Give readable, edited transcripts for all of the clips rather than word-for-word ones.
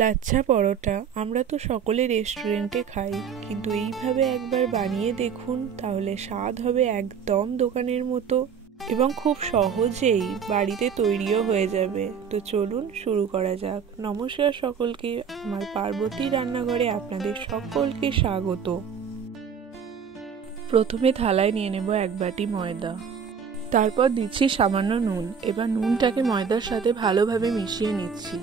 লাচ্ছা পরোটা আমরা তো সকলে রেস্টুরেন্টে খাই, কিন্তু এইভাবে একবার বানিয়ে দেখুন, তাহলে স্বাদ হবে একদম দোকানের মতো এবং খুব সহজেই বাড়িতে তৈরিও হয়ে যাবে। তো চলুন শুরু করা যাক। নমস্কার সকলকে, আমার পার্বতী রান্নাঘরে আপনাদের সকলকে স্বাগত। প্রথমে থালায় নিয়ে নেব 1 বাটি ময়দা, তারপর দিচ্ছি সামান্য নুন। এবার নুনটাকে ময়দার সাথে ভালোভাবে মিশিয়ে নিচ্ছি।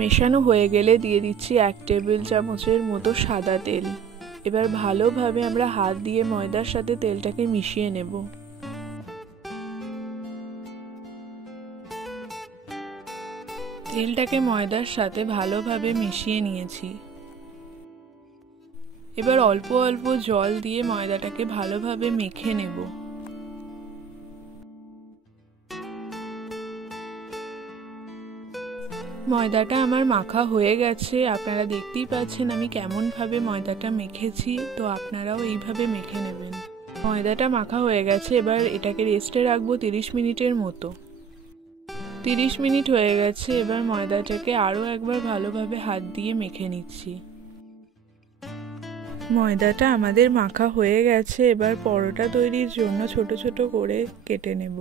মেশানো হয়ে গেলে দিয়ে দিচ্ছি 1 টেবিল চামচের মতো সাদা তেল। এবার ভালোভাবে আমরা হাত দিয়ে ময়দার সাথে তেলটাকে মিশিয়ে নেব। তেলটাকে ময়দার সাথে ভালোভাবে মিশিয়ে নিয়েছি। এবার অল্প অল্প জল দিয়ে ময়দাটাকে ভালোভাবে মেখে নেব। ময়দাটা আমার মাখা হয়ে গেছে, আপনারা দেখতেই পাচ্ছেন আমি কেমন ভাবে ময়দাটা মেখেছি। তো আপনারাও এইভাবে মেখে নেবেন। ময়দাটা মাখা হয়ে গেছে, এবার এটাকে রেস্টে রাখবো 30 মিনিটের মতো। 30 মিনিট হয়ে গেছে, এবার ময়দাটাকে আরও একবার ভালোভাবে হাত দিয়ে মেখে নিচ্ছি। ময়দাটা আমাদের মাখা হয়ে গেছে, এবার পরোটা তৈরির জন্য ছোট ছোট করে কেটে নেব।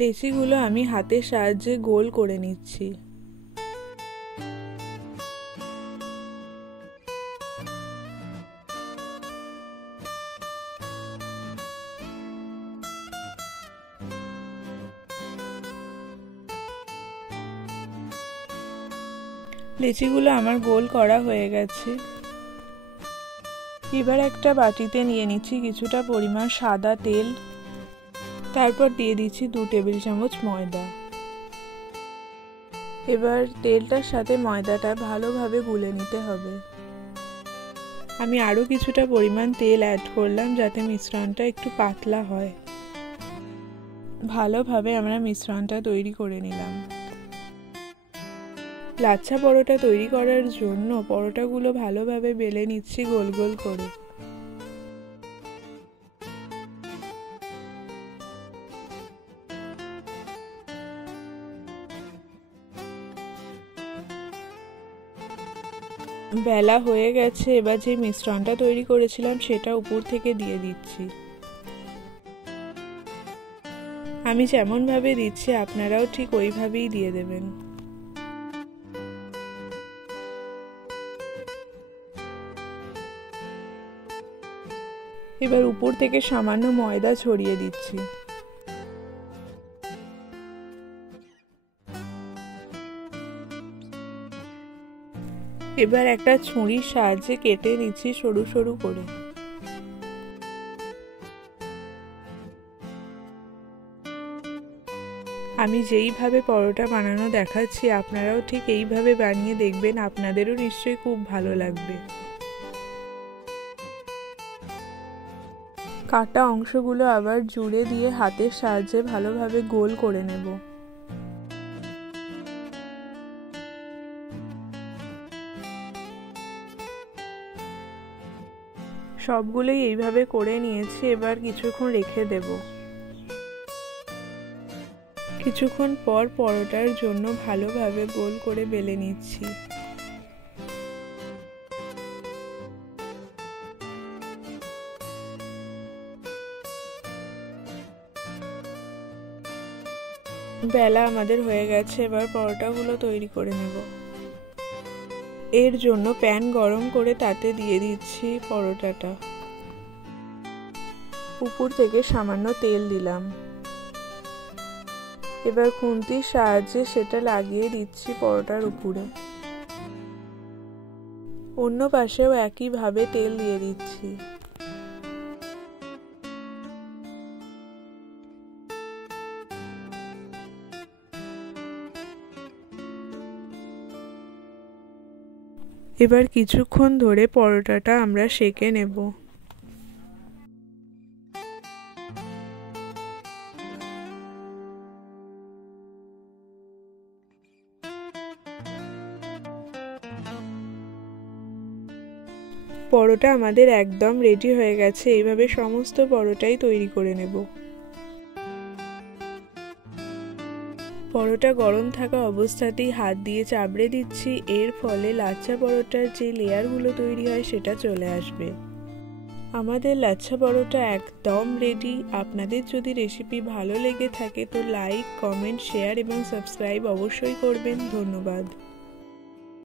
লেচিগুলো আমি হাতের সাহায্যে গোল করে নিচ্ছি। লেচিগুলো আমার গোল করা হয়ে গেছে। এবার একটা বাটিতে নিয়ে নিচ্ছি কিছুটা পরিমাণ সাদা তেল, তারপর দিয়ে দিচ্ছি 2 টেবিল চামচ ময়দা। এবার তেলটার সাথে ময়দাটা ভালোভাবে গুলে নিতে হবে। আমি আরও কিছুটা পরিমাণ তেল অ্যাড করলাম যাতে মিশ্রণটা একটু পাতলা হয়। ভালোভাবে আমরা মিশ্রণটা তৈরি করে নিলাম। লাচ্ছা পরোটা তৈরি করার জন্য পরোটাগুলো ভালোভাবে বেলে নিচ্ছি গোল গোল করে। বেলা হয়ে গেছে, এবার যে মিশ্রণটা তৈরি করেছিলাম সেটা উপর থেকে দিয়ে দিচ্ছি। আমি যেমন ভাবে দিচ্ছি আপনারাও ঠিক ওইভাবেই দিয়ে দেবেন। এবার উপর থেকে সামান্য ময়দা ছড়িয়ে দিচ্ছি। এবার একটা ছুরির সাহায্যে কেটে নিচ্ছি সরু সরু করে। আমি যেইভাবে পরোটা বানানো দেখাচ্ছি আপনারাও ঠিক এইভাবে বানিয়ে দেখবেন, আপনাদেরও নিশ্চয়ই খুব ভালো লাগবে। কাটা অংশগুলো আবার জুড়ে দিয়ে হাতের সাহায্যে ভালোভাবে গোল করে নেব। সবগুলোই এইভাবে করে নিয়েছি, এবার কিছুক্ষণ রেখে দেব। কিছুক্ষণ পর পরোটার জন্য ভালোভাবে গোল করে বেলে নিচ্ছি। বেলা আমাদের হয়ে গেছে, এবার পরোটাগুলো তৈরি করে নেব। এর জন্য প্যান গরম করে তাতে দিয়ে দিচ্ছি পরোটাটা। উপর থেকে সামান্য তেল দিলাম। এবার খুন্তির সাহায্যে সেটা লাগিয়ে দিচ্ছি পরোটার উপরে। অন্য পাশেও একইভাবে তেল দিয়ে দিচ্ছি। এবার কিছুক্ষণ ধরে পরোটাটা আমরা সেঁকে নেব। পরোটা আমাদের একদম রেডি হয়ে গেছে। এইভাবে সমস্ত পরোটাই তৈরি করে নেব। পরোটা গরম থাকা অবস্থাতেই হাত দিয়ে চাপড়ে দিচ্ছি, এর ফলে লাচ্ছা পরোটার যে লেয়ারগুলো তৈরি হয় সেটা চলে আসবে। আমাদের লাচ্ছা পরোটা একদম রেডি। আপনাদের যদি রেসিপি ভালো লেগে থাকে তো লাইক, কমেন্ট, শেয়ার এবং সাবস্ক্রাইব অবশ্যই করবেন। ধন্যবাদ।